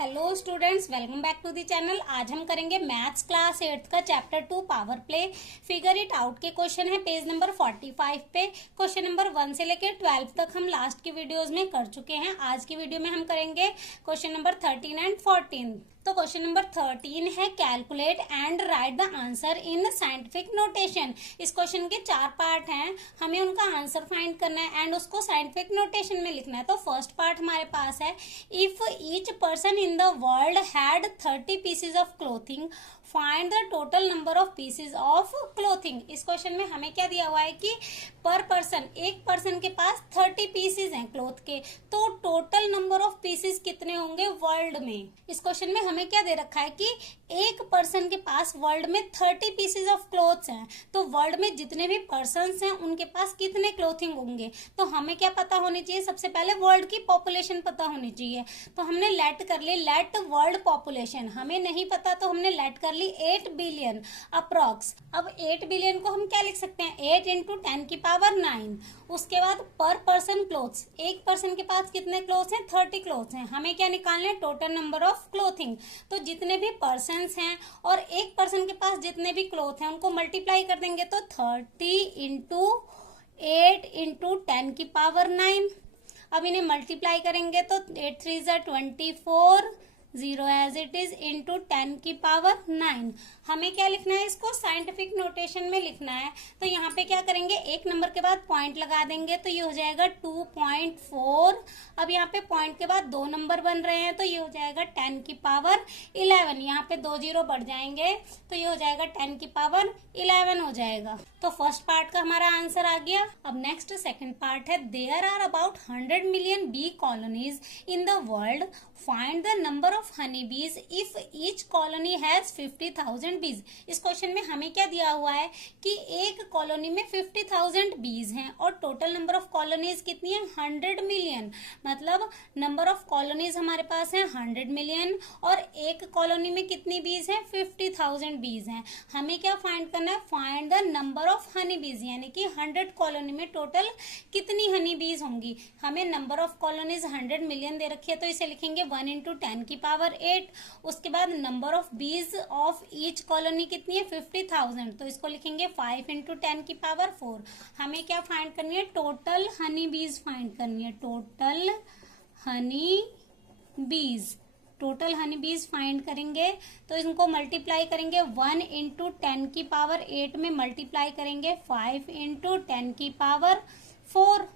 Hello students, welcome back to the channel. आज हम करेंगे मैथ्स क्लास 8 का chapter 2 power play. Figure it out के क्वेश्चन है पेज नंबर 45 पे। क्वेश्चन नंबर 1 से लेकर 12 तक हम लास्ट की वीडियोस में कर चुके हैं। आज की वीडियो में हम करेंगे क्वेश्चन नंबर 13 एंड 14। तो क्वेश्चन नंबर 13 है calculate and right the answer in scientific notation. इस क्वेश्चन के 4 पार्ट हैं, हमें उनका आंसर फाइंड करना है एंड उसको साइंटिफिक नोटेशन में लिखना है। तो फर्स्ट पार्ट हमारे पास है, if each person in the world had 30 pieces of clothing find the total number of pieces of clothing. इस क्वेश्चन में हमें क्या दिया हुआ है कि पर पर्सन, एक पर्सन के पास 30 पीसेज हैं क्लोथ के, तो टोटल नंबर ऑफ पीसेज कितने होंगे वर्ल्ड में। इस क्वेश्चन में हमें क्या दे रखा है कि एक पर्सन के पास वर्ल्ड में 30 पीसेज ऑफ क्लोथ्स हैं, तो वर्ल्ड में जितने भी पर्सन्स हैं उनके पास कितने क्लोथिंग होंगे। तो हमें क्या पता होनी चाहिए, सबसे पहले वर्ल्ड की पॉपुलेशन पता होनी चाहिए। तो हमने लेट कर ली, लेट वर्ल्ड पॉपुलेशन। हमें नहीं पता तो हमने लेट कर ली 8 बिलियन अप्रॉक्स। अब 8 बिलियन को हम क्या लिख सकते हैं, 8 इंटू 10 की पावर 9। उसके बाद पर पर्सन क्लोथ्स, एक पर्सन के पास कितने क्लोथ्स हैं, 30 क्लोथ्स हैं। हमें क्या निकालना है, टोटल नंबर ऑफ क्लोथिंग। तो जितने भी पर्सन हैं और एक पर्सन के पास जितने भी क्लोथ हैं उनको मल्टीप्लाई कर देंगे, तो 30 इंटू 8 इंटू 10 की पावर 9। अब इन्हें मल्टीप्लाई करेंगे तो 8 3 ज़ा 24, 0 एज इट इज इंटू 10 की पावर 9। हमें क्या लिखना है, इसको साइंटिफिक नोटेशन में लिखना है। तो यहाँ पे क्या करेंगे, एक नंबर के बाद पॉइंट लगा देंगे तो ये हो जाएगा 2.4। अब यहाँ पे पॉइंट के बाद 2 नंबर बन रहे हैं तो ये हो जाएगा 10 की पावर 11। यहाँ पे 2 0 बढ़ जाएंगे तो ये हो जाएगा 10 की पावर 11 हो जाएगा। तो फर्स्ट पार्ट का हमारा आंसर आ गया। अब नेक्स्ट सेकंड पार्ट है, there are about 100 million bee colonies in the world, find the number of honey bees if each colony has 50,000 बीज। इस क्वेश्चन में हमें क्या दिया हुआ है कि एक कॉलोनी में 50,000 बीज हैं और टोटल नंबर ऑफ कॉलोनीज कितनी है, 100 मिलियन। मतलब नंबर ऑफ कॉलोनीज हमारे पास है 100 मिलियन और एक कॉलोनी में कितनी बीज है, 50,000 बीज हैं। हमें क्या फाइंड करना है, find the number of honey बीज, यानी कि 100 कॉलोनी में टोटल कितनी हनी बीज होंगी। हमें नंबर ऑफ कॉलोनीज 100 मिलियन दे रखी है तो इसे लिखेंगे 1 इंटू 10 की पावर 8। उसके बाद नंबर ऑफ बीज ऑफ ईच कॉलोनी कितनी है, 50,000, तो इसको लिखेंगे 5 इंटू 10 की पावर 4। हमें क्या फाइंड करनी है, टोटल हनी बीज फाइंड करनी है, टोटल हनी बीज। टोटल हनी बीज फाइंड करेंगे तो इनको मल्टीप्लाई करेंगे, 1 इंटू 10 की पावर 8 में मल्टीप्लाई करेंगे 5 इंटू 10 की पावर 4।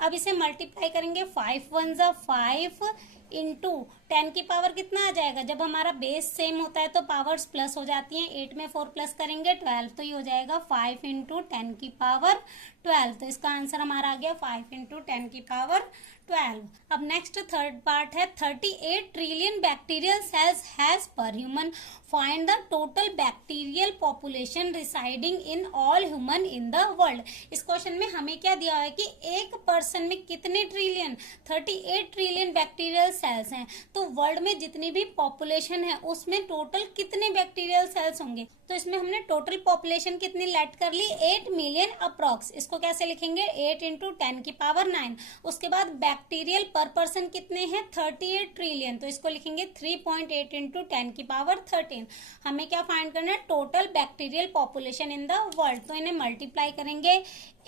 अब इसे मल्टीप्लाई करेंगे, 5 1 ज़ा 5 इंटू 10 की पावर कितना आ जाएगा, जब हमारा बेस सेम होता है तो पावर्स प्लस हो जाती हैं। 8 में 4 प्लस करेंगे 12, तो ये हो जाएगा 5 इंटू 10 की पावर 12। तो इसका आंसर हमारा आ गया 5 इंटू 10 की पावर 12। अब नेक्स्ट थर्ड पार्ट है, 38 ट्रिलियन बैक्टीरियल सेल्स हैज पर human, find the total bacterial population residing in all human in the world. इस क्वेश्चन में हमें क्या दिया है कि एक पर्सन में कितने ट्रिलियन, 38 ट्रिलियन बैक्टीरियल सेल्स हैं, तो वर्ल्ड में जितनी भी पॉपुलेशन है उसमें टोटल कितने बैक्टीरियल सेल्स होंगे। तो इसमें हमने टोटल पॉपुलेशन कितनी लेट कर ली, 8 मिलियन अप्रॉक्स। इसको कैसे लिखेंगे, 8 इंटू 10 की पावर 9। उसके बाद बैक्टीरियल पर पर्सन कितने हैं, 38 ट्रिलियन, तो इसको लिखेंगे 3.8 इंटू 10 की पावर 13। हमें क्या फाइंड करना है, total bacterial population in the world. तो इन्हें मल्टीप्लाई करेंगे,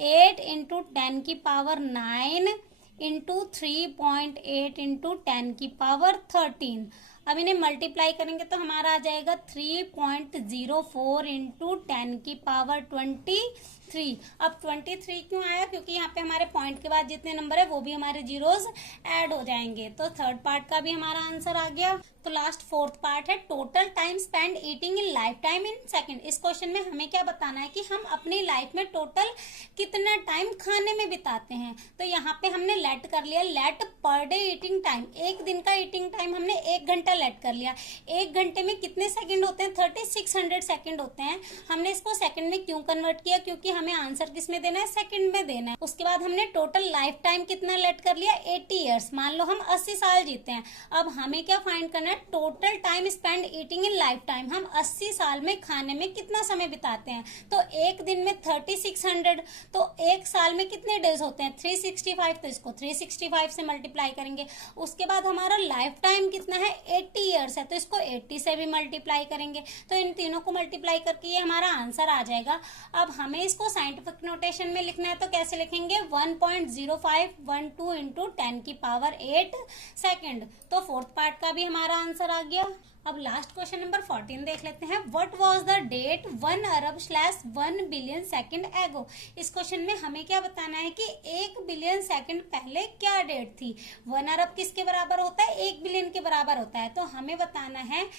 8 इंटू 10 की पावर 9 इंटू 3.8 इंटू 10 की पावर 13। अब इन्हें मल्टीप्लाई करेंगे तो हमारा आ जाएगा 3.04 इंटू 10 की पावर 23। अब 23 क्यों आया, क्योंकि यहाँ पे हमारे पॉइंट के बाद जितने नंबर है वो भी हमारे जीरोस ऐड हो जाएंगे। तो थर्ड पार्ट का भी हमारा आंसर आ गया। तो लास्ट फोर्थ पार्ट है, total time spend eating in life time in second. इस क्वेश्चन में हमें क्या बताना है कि हम अपनी लाइफ में टोटल कितना टाइम खाने में बिताते हैं। तो यहाँ पे हमने लेट कर लिया, late per day eating time, एक दिन का ईटिंग टाइम हमने 1 घंटा लेट कर लिया। 1 घंटे में कितने सेकंड होते हैं, 3600 सेकंड होते हैं। हमने इसको सेकंड में क्यों कन्वर्ट किया, क्योंकि हमें आंसर किस में देना है, सेकंड में देना है। उसके बाद हमने टोटल लाइफ टाइम कितना लेट कर लिया, 80 ईयर्स। मान लो हम 80 साल जीते हैं। अब हमें क्या फाइंड करना है, total time spend eating in life time. हम 80 साल में खाने में कितना समय बिताते हैं। तो एक दिन में 3600, तो एक साल में कितने डेज होते हैं, 365। तो इसको 365 से मल्टीप्लाई करेंगे। उसके बाद हमारा लाइफ टाइम कितना है, 80 ईयर्स है तो इसको 80 से भी मल्टीप्लाई करेंगे, तो इन तीनों को मल्टीप्लाई करके ये हमारा आंसर आ जाएगा। अब हमें इसको साइंटिफिक नोटेशन में लिखना है तो कैसे लिखेंगे, 1.0512 इंटू 10⁸ सेकेंड। तो फोर्थ पार्ट का भी हमारा आंसर आ गया। अब लास्ट क्वेश्चन नंबर 14 देख लेते हैं। व्हाट वाज द डेट 1 अरब/1 बिलियन सेकंड एगो। इस क्वेश्चन में हमें क्या बताना है कि 1 बिलियन सेकंड पहले क्या डेट थी। 1 अरब किसके बराबर होता है, 1 बिलियन के बराबर होता है, तो हमें बताना है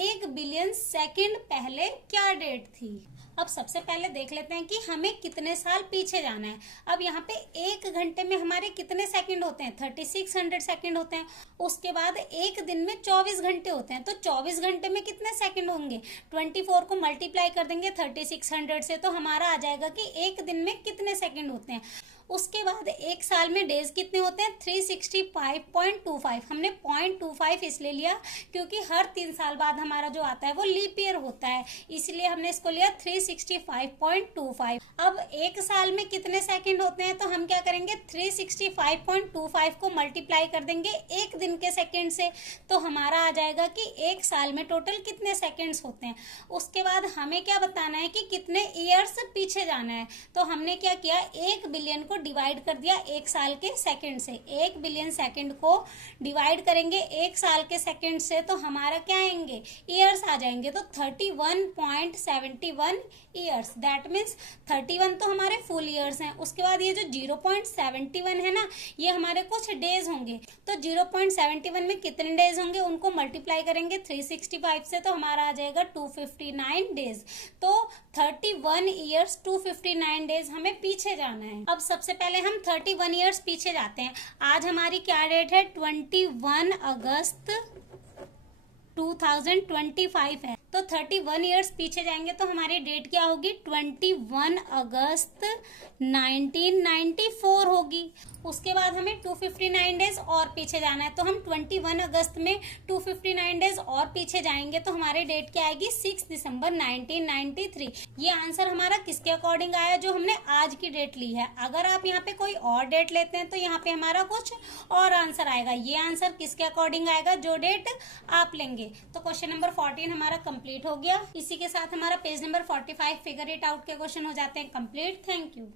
1 बिलियन सेकंड पहले क्या डेट थी। अब सबसे पहले देख लेते हैं कि हमें कितने साल पीछे जाना है। अब यहाँ पे 1 घंटे में हमारे कितने सेकंड होते हैं, 3600 सेकंड होते हैं। उसके बाद एक दिन में 24 घंटे होते हैं, तो 24 घंटे में कितने सेकंड होंगे, 24 को मल्टीप्लाई कर देंगे 3600 से, तो हमारा आ जाएगा कि एक दिन में कितने सेकंड होते हैं। उसके बाद एक साल में डेज कितने होते हैं, 365.25। हमने 0.25 इसलिए लिया क्योंकि हर 3 साल बाद हमारा जो आता है वो लीप ईयर होता है, इसलिए हमने इसको लिया 365.25। अब एक साल में कितने सेकंड होते हैं, तो हम क्या करेंगे, 365.25 को मल्टीप्लाई कर देंगे एक दिन के सेकंड से, तो हमारा आ जाएगा कि एक साल में टोटल कितने सेकंड्स होते हैं। उसके बाद हमें क्या बताना है कि कितने ईयर्स पीछे जाना है, तो हमने क्या किया, 1 बिलियन को डिवाइड कर दिया एक साल के सेकंड से। 1 बिलियन सेकंड को डिवाइड करेंगे एक साल के सेकंड से, तो हमारा क्या आएंगे, ईयर्स आ जाएंगे, तो 31.71 ईयर्स। दैट मीन्स 31 तो हमारे फुल ईयर्स हैं। उसके बाद ये जो 0.71 है ना, ये हमारे कुछ डेज होंगे, तो 0.71 में कितने डेज होंगे, उनको मल्टीप्लाई करेंगे 365 से, तो हमारा आ जाएगा 259 डेज। तो 31 ईयर्स 259 डेज हमें पीछे जाना है। अब सबसे पहले हम 31 ईयर्स पीछे जाते हैं। आज हमारी क्या डेट है, 21 अगस्त 2025 है, तो 31 ईयर्स पीछे जाएंगे तो हमारी डेट क्या होगी, 21 अगस्त 1994 होगी। उसके बाद हमें 259 डेज और पीछे जाना है, तो हम 21 अगस्त में 259 डेज और पीछे जाएंगे तो हमारी डेट क्या आएगी, 6 दिसंबर 1993। ये आंसर हमारा किसके अकॉर्डिंग आया, जो हमने आज की डेट ली है। अगर आप यहाँ पे कोई और डेट लेते हैं तो यहाँ पे हमारा कुछ और आंसर आएगा। ये आंसर किसके अकॉर्डिंग आएगा, जो डेट आप लेंगे। तो क्वेश्चन नंबर 14 हमारा कंप्लीट हो गया। इसी के साथ हमारा page number 45 figure it out के क्वेश्चन हो जाते हैं कंप्लीट। Thank you.